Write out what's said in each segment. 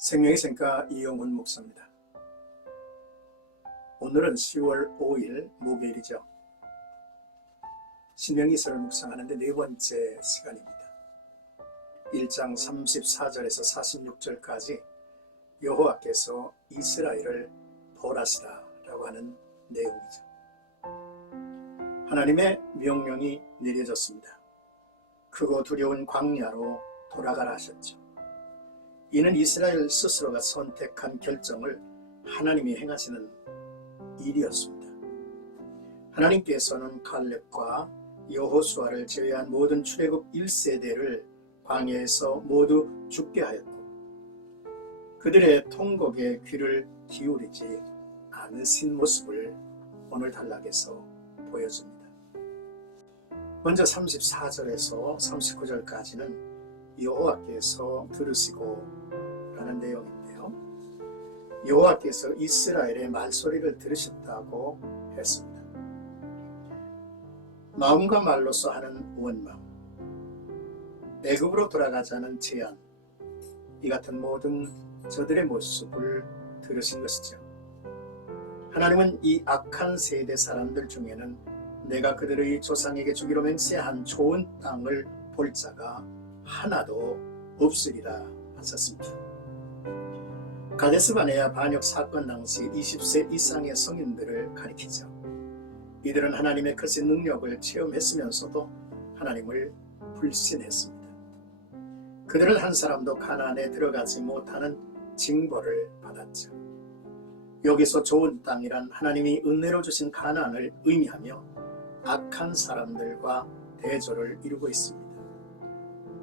생명의 샘가 이영훈 목사입니다. 오늘은 10월 5일 목요일이죠. 신명기서를 묵상하는데 네 번째 시간입니다. 1장 34절에서 46절까지 여호와께서 이스라엘을 벌하시라 라고 하는 내용이죠. 하나님의 명령이 내려졌습니다. 크고 두려운 광야로 돌아가라 하셨죠. 이는 이스라엘 스스로가 선택한 결정을 하나님이 행하시는 일이었습니다. 하나님께서는 갈렙과 여호수아를 제외한 모든 출애굽 1세대를 광야에서 모두 죽게 하였고 그들의 통곡에 귀를 기울이지 않으신 모습을 오늘 단락에서 보여줍니다. 먼저 34절에서 39절까지는 여호와께서 들으시고 라는 내용인데요. 여호와께서 이스라엘의 말소리를 들으셨다고 했습니다. 마음과 말로서 하는 원망, 애굽으로 돌아가자는 제안, 이 같은 모든 저들의 모습을 들으신 것이죠. 하나님은 이 악한 세대 사람들 중에는 내가 그들의 조상에게 주기로 맹세한 좋은 땅을 볼 자가 하나도 없으리라 하셨습니다. 가데스바네아 반역 사건 당시 20세 이상의 성인들을 가리키죠. 이들은 하나님의 크신 능력을 체험했으면서도 하나님을 불신했습니다. 그들은 한 사람도 가나안에 들어가지 못하는 징벌을 받았죠. 여기서 좋은 땅이란 하나님이 은혜로 주신 가나안을 의미하며 악한 사람들과 대조를 이루고 있습니다.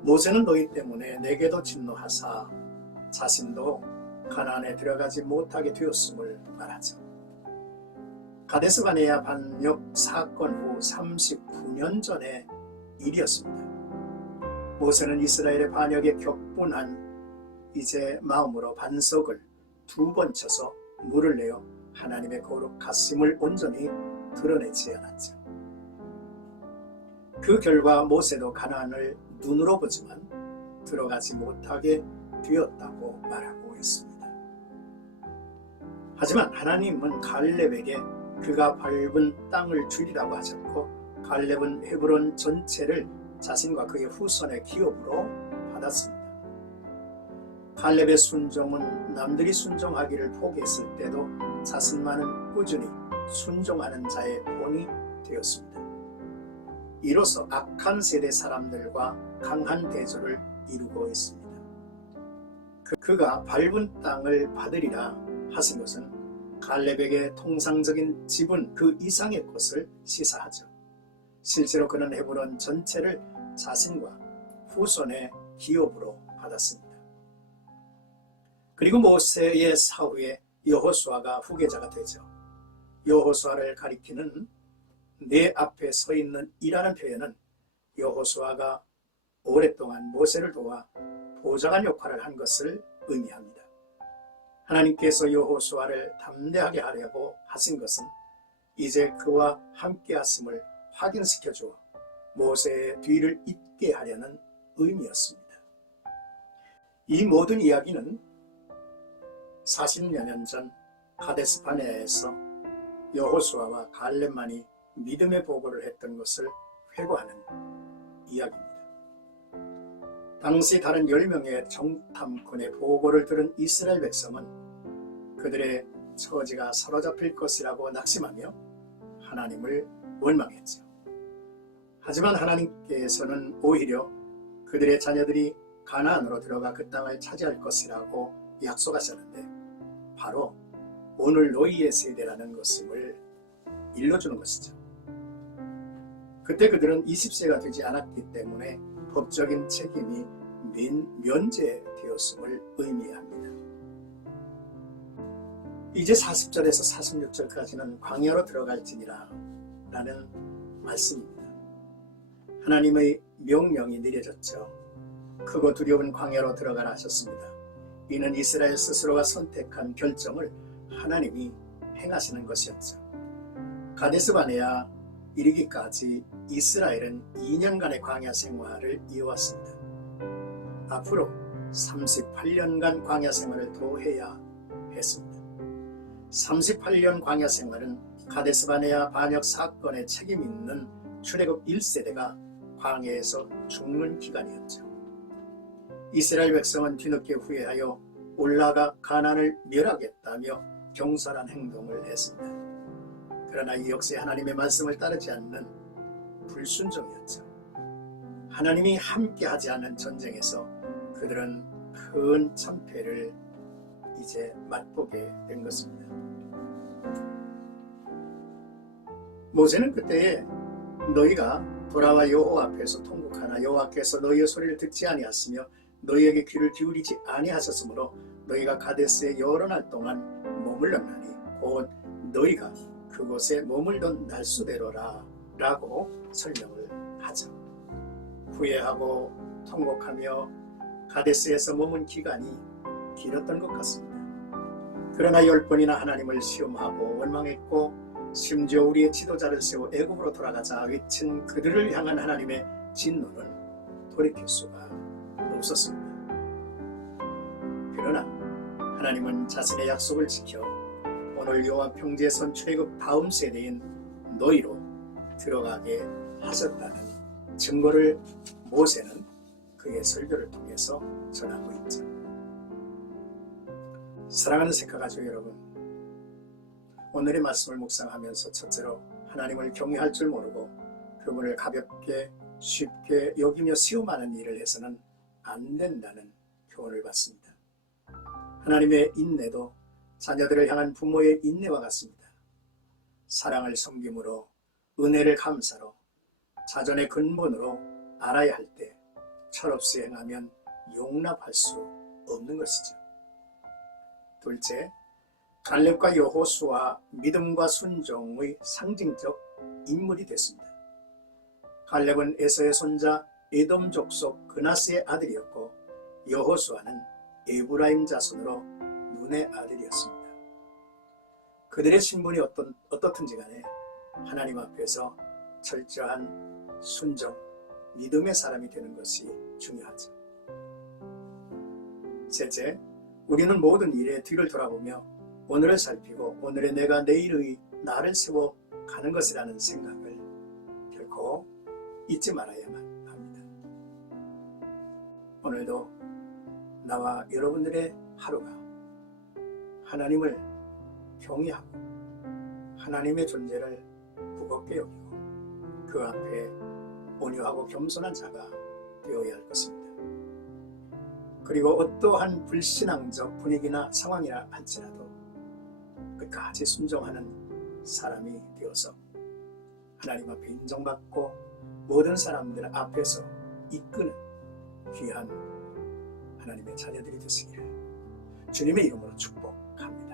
모세는 너희 때문에 내게도 진노하사 자신도 가나안에 들어가지 못하게 되었음을 말하죠. 가데스바네아 반역 사건 후 39년 전의 일이었습니다. 모세는 이스라엘의 반역에 격분한 이제 마음으로 반석을 2번 쳐서 물을 내어 하나님의 거룩하심을 온전히 드러내지 않았죠. 그 결과 모세도 가나안을 눈으로 보지만 들어가지 못하게 되었다고 말하고 있습니다. 하지만 하나님은 갈렙에게 그가 밟은 땅을 주리라고 하셨고 갈렙은 헤브론 전체를 자신과 그의 후손의 기업으로 받았습니다. 갈렙의 순종은 남들이 순종하기를 포기했을 때도 자신만은 꾸준히 순종하는 자의 본이 되었습니다. 이로써 악한 세대 사람들과 강한 대조를 이루고 있습니다. 그가 밟은 땅을 받으리라 하신 것은 갈렙에게 통상적인 지분 그 이상의 것을 시사하죠. 실제로 그는 헤브론 전체를 자신과 후손의 기업으로 받았습니다. 그리고 모세의 사후에 여호수아가 후계자가 되죠. 여호수아를 가리키는 내 앞에 서 있는 이라는 표현은 여호수아가 오랫동안 모세를 도와 보좌관 역할을 한 것을 의미합니다. 하나님께서 여호수아를 담대하게 하려고 하신 것은 이제 그와 함께 하심을 확인시켜 주어 모세의 뒤를 잇게 하려는 의미였습니다. 이 모든 이야기는 40여 년 전 가데스바네아에서 여호수아와 갈렙만이 믿음의 보고를 했던 것을 회고하는 이야기입니다. 당시 다른 10명의 정탐꾼의 보고를 들은 이스라엘 백성은 그들의 처지가 사로잡힐 것이라고 낙심하며 하나님을 원망했죠. 하지만 하나님께서는 오히려 그들의 자녀들이 가나안으로 들어가 그 땅을 차지할 것이라고 약속하셨는데 바로 오늘 너희의 세대라는 것임을 일러주는 것이죠. 그때 그들은 20세가 되지 않았기 때문에 법적인 책임이 면제되었음을 의미합니다. 이제 40절에서 46절까지는 광야로 들어갈지니라 라는 말씀입니다. 하나님의 명령이 내려졌죠. 크고 두려운 광야로 들어가라 하셨습니다. 이는 이스라엘 스스로가 선택한 결정을 하나님이 행하시는 것이었죠. 가데스바네아 이르기까지 이스라엘은 2년간의 광야 생활을 이어왔습니다. 앞으로 38년간 광야 생활을 도해야 했습니다. 38년 광야 생활은 가데스바네아 반역 사건에 책임 있는 출애굽 1세대가 광야에서 죽는 기간이었죠. 이스라엘 백성은 뒤늦게 후회하여 올라가 가나안을 멸하겠다며 경솔한 행동을 했습니다. 그러나 이 역시 하나님의 말씀을 따르지 않는 불순종이었죠. 하나님이 함께하지 않은 전쟁에서 그들은 큰 참패를 이제 맛보게 된 것입니다. 모세는 그때에 너희가 돌아와 여호와 앞에서 통곡하나 여호와께서 너희의 소리를 듣지 아니하시며 너희에게 귀를 기울이지 아니하셨으므로 너희가 가데스에 여러 날 동안 머물렀나니 곧 너희가 그곳에 머물던 날수대로라 라고 설명을 하죠. 후회하고 통곡하며 가데스에서 머문 기간이 길었던 것 같습니다. 그러나 10번이나 하나님을 시험하고 원망했고 심지어 우리의 지도자를 세워 애굽으로 돌아가자 외친 그들을 향한 하나님의 진노는 돌이킬 수가 없었습니다. 그러나 하나님은 자신의 약속을 지켜 오늘 여호와 평지에 선 출애굽 다음 세대인 너희로 들어가게 하셨다는 증거를 모세는 그의 설교를 통해서 전하고 있죠. 사랑하는 색가가족 여러분, 오늘의 말씀을 묵상하면서 첫째로 하나님을 경외할 줄 모르고 그분을 가볍게 쉽게 여기며 시험하는 일을 해서는 안 된다는 교훈을 받습니다. 하나님의 인내도 자녀들을 향한 부모의 인내와 같습니다. 사랑을 섬김으로, 은혜를 감사로, 자존의 근본으로 알아야 할 때 철없이 행하면 용납할 수 없는 것이죠. 둘째, 갈렙과 여호수아 믿음과 순종의 상징적 인물이 됐습니다. 갈렙은 에서의 손자 에돔 족속 그나스의 아들이었고 여호수아는 에브라임 자손으로 눈의 아들이었습니다. 그들의 신분이 어떻든지 간에 하나님 앞에서 철저한 순종, 믿음의 사람이 되는 것이 중요하죠. 셋째, 우리는 모든 일에 뒤를 돌아보며 오늘을 살피고 오늘의 내가 내일의 나를 세워 가는 것이라는 생각을 결코 잊지 말아야만 합니다. 오늘도 나와 여러분들의 하루가 하나님을 경외하고 하나님의 존재를 무겁게 여기고 그 앞에 온유하고 겸손한 자가 되어야 할 것입니다. 그리고 어떠한 불신앙적 분위기나 상황이라 할지라도 끝까지 순종하는 사람이 되어서 하나님 앞에 인정받고 모든 사람들 앞에서 이끄는 귀한 하나님의 자녀들이 되시기를 주님의 이름으로 축복합니다.